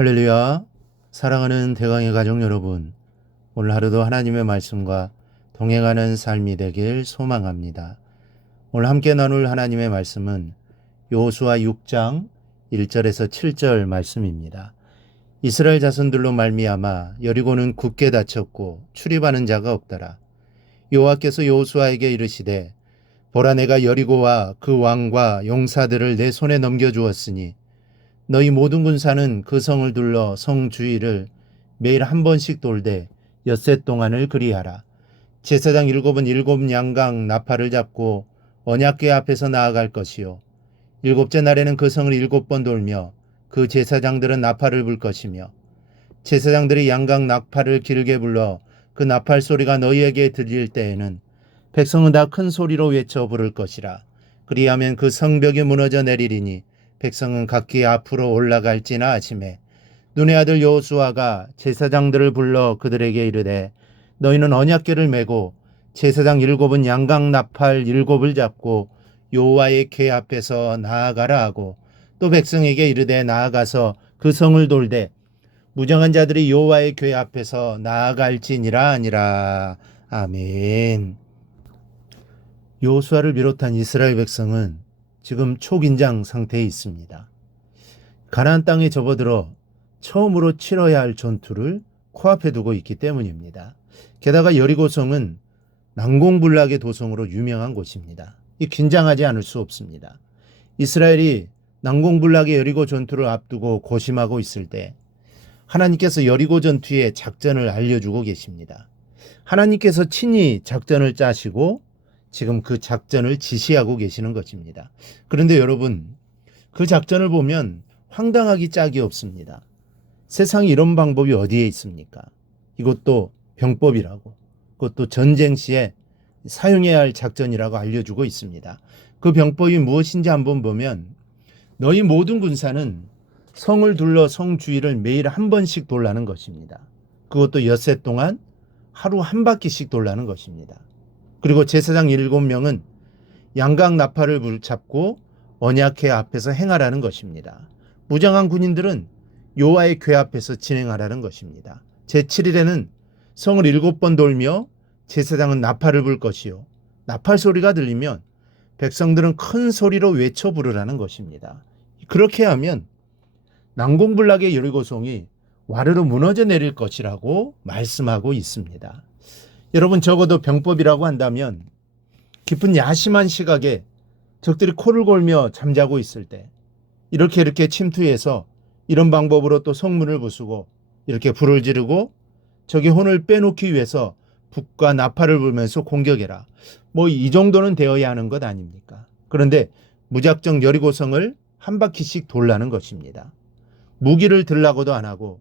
할렐루야. 사랑하는 대강의 가족 여러분, 오늘 하루도 하나님의 말씀과 동행하는 삶이 되길 소망합니다. 오늘 함께 나눌 하나님의 말씀은 여호수아 6장 1절에서 7절 말씀입니다. 이스라엘 자손들로 말미암아 여리고는 굳게 닫혔고 출입하는 자가 없더라. 여호와께서 여호수아에게 이르시되 보라, 내가 여리고와 그 왕과 용사들을 내 손에 넘겨주었으니 너희 모든 군사는 그 성을 둘러 성 주위를 매일 한 번씩 돌되 엿새 동안을 그리하라. 제사장 일곱은 일곱 양강 나팔을 잡고 언약궤 앞에서 나아갈 것이요, 일곱째 날에는 그 성을 일곱 번 돌며 그 제사장들은 나팔을 불 것이며, 제사장들이 양강 나팔을 길게 불러 그 나팔 소리가 너희에게 들릴 때에는 백성은 다 큰 소리로 외쳐 부를 것이라. 그리하면 그 성벽이 무너져 내리리니 백성은 각기 앞으로 올라갈지나 하시매, 눈의 아들 여호수아가 제사장들을 불러 그들에게 이르되 너희는 언약궤를 메고 제사장 일곱은 양강 나팔 일곱을 잡고 여호와의 궤 앞에서 나아가라 하고, 또 백성에게 이르되 나아가서 그 성을 돌되 무장한 자들이 여호와의 궤 앞에서 나아갈지니라 하니라. 아멘. 여호수아를 비롯한 이스라엘 백성은 지금 초긴장 상태에 있습니다. 가나안 땅에 접어들어 처음으로 치러야 할 전투를 코앞에 두고 있기 때문입니다. 게다가 여리고성은 난공불락의 도성으로 유명한 곳입니다. 이 긴장하지 않을 수 없습니다. 이스라엘이 난공불락의 여리고 전투를 앞두고 고심하고 있을 때 하나님께서 여리고 전투의 작전을 알려주고 계십니다. 하나님께서 친히 작전을 짜시고 지금 그 작전을 지시하고 계시는 것입니다. 그런데 여러분, 그 작전을 보면 황당하기 짝이 없습니다. 세상에 이런 방법이 어디에 있습니까? 이것도 병법이라고, 그것도 전쟁 시에 사용해야 할 작전이라고 알려주고 있습니다. 그 병법이 무엇인지 한번 보면, 너희 모든 군사는 성을 둘러 성 주위를 매일 한 번씩 돌라는 것입니다. 그것도 엿새 동안 하루 한 바퀴씩 돌라는 것입니다. 그리고 제사장 7명은 양강 나팔을 잡고 언약궤 앞에서 행하라는 것입니다. 무장한 군인들은 여호와의 궤 앞에서 진행하라는 것입니다. 제7일에는 성을 7번 돌며 제사장은 나팔을 불 것이요, 나팔 소리가 들리면 백성들은 큰 소리로 외쳐 부르라는 것입니다. 그렇게 하면 난공불락의 여리고성이 와르르 무너져 내릴 것이라고 말씀하고 있습니다. 여러분, 적어도 병법이라고 한다면 깊은 야심한 시각에 적들이 코를 골며 잠자고 있을 때 이렇게 침투해서 이런 방법으로 또 성문을 부수고 이렇게 불을 지르고 적의 혼을 빼놓기 위해서 북과 나팔을 불면서 공격해라, 이 정도는 되어야 하는 것 아닙니까? 그런데 무작정 여리고성을 한 바퀴씩 돌라는 것입니다. 무기를 들라고도 안 하고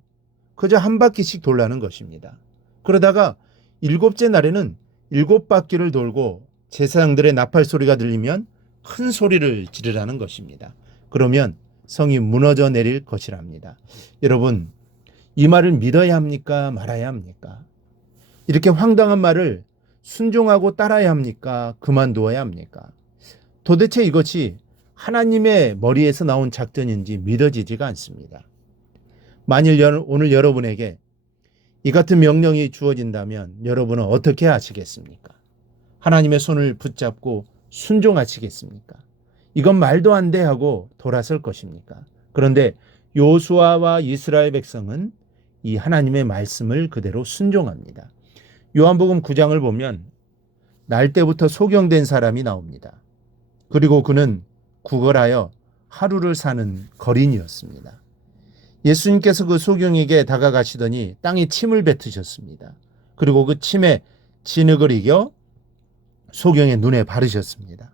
그저 한 바퀴씩 돌라는 것입니다. 그러다가 일곱째 날에는 7바퀴를 돌고 제사장들의 나팔 소리가 들리면 큰 소리를 지르라는 것입니다. 그러면 성이 무너져 내릴 것이랍니다. 여러분, 이 말을 믿어야 합니까? 말아야 합니까? 이렇게 황당한 말을 순종하고 따라야 합니까? 그만두어야 합니까? 도대체 이것이 하나님의 머리에서 나온 작전인지 믿어지지가 않습니다. 만일 오늘 여러분에게 이 같은 명령이 주어진다면 여러분은 어떻게 하시겠습니까? 하나님의 손을 붙잡고 순종하시겠습니까? 이건 말도 안 돼 하고 돌아설 것입니까? 그런데 여호수아와 이스라엘 백성은 이 하나님의 말씀을 그대로 순종합니다. 요한복음 9장을 보면 날 때부터 소경된 사람이 나옵니다. 그리고 그는 구걸하여 하루를 사는 거린이었습니다. 예수님께서 그 소경에게 다가가시더니 땅에 침을 뱉으셨습니다. 그리고 그 침에 진흙을 이겨 소경의 눈에 바르셨습니다.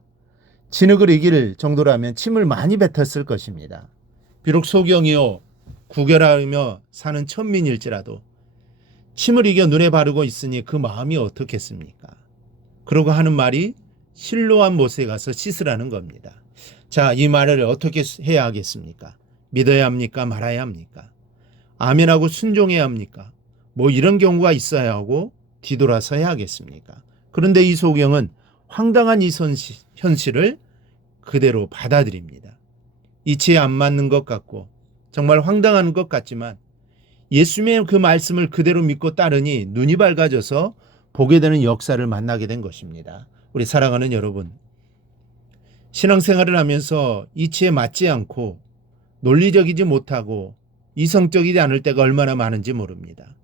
진흙을 이길 정도라면 침을 많이 뱉었을 것입니다. 비록 소경이요 구걸하며 사는 천민일지라도 침을 이겨 눈에 바르고 있으니 그 마음이 어떻겠습니까? 그러고 하는 말이 실로암 못에 가서 씻으라는 겁니다. 자, 이 말을 어떻게 해야 하겠습니까? 믿어야 합니까? 말아야 합니까? 아멘하고 순종해야 합니까? 이런 경우가 있어야 하고 뒤돌아서 해야 하겠습니까? 그런데 이 소경은 황당한 이 현실을 그대로 받아들입니다. 이치에 안 맞는 것 같고 정말 황당한 것 같지만 예수님의 그 말씀을 그대로 믿고 따르니 눈이 밝아져서 보게 되는 역사를 만나게 된 것입니다. 우리 사랑하는 여러분, 신앙생활을 하면서 이치에 맞지 않고 논리적이지 못하고 이성적이지 않을 때가 얼마나 많은지 모릅니다.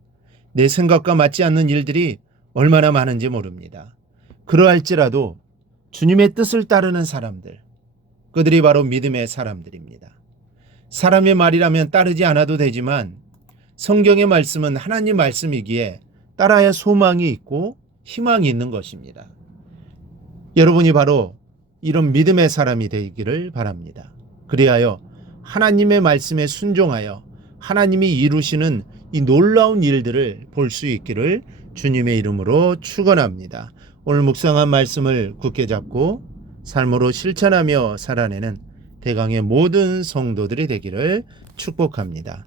내 생각과 맞지 않는 일들이 얼마나 많은지 모릅니다. 그러할지라도 주님의 뜻을 따르는 사람들, 그들이 바로 믿음의 사람들입니다. 사람의 말이라면 따르지 않아도 되지만 성경의 말씀은 하나님 말씀이기에 따라야 소망이 있고 희망이 있는 것입니다. 여러분이 바로 이런 믿음의 사람이 되기를 바랍니다. 그리하여 하나님의 말씀에 순종하여 하나님이 이루시는 이 놀라운 일들을 볼 수 있기를 주님의 이름으로 축원합니다. 오늘 묵상한 말씀을 굳게 잡고 삶으로 실천하며 살아내는 대강의 모든 성도들이 되기를 축복합니다.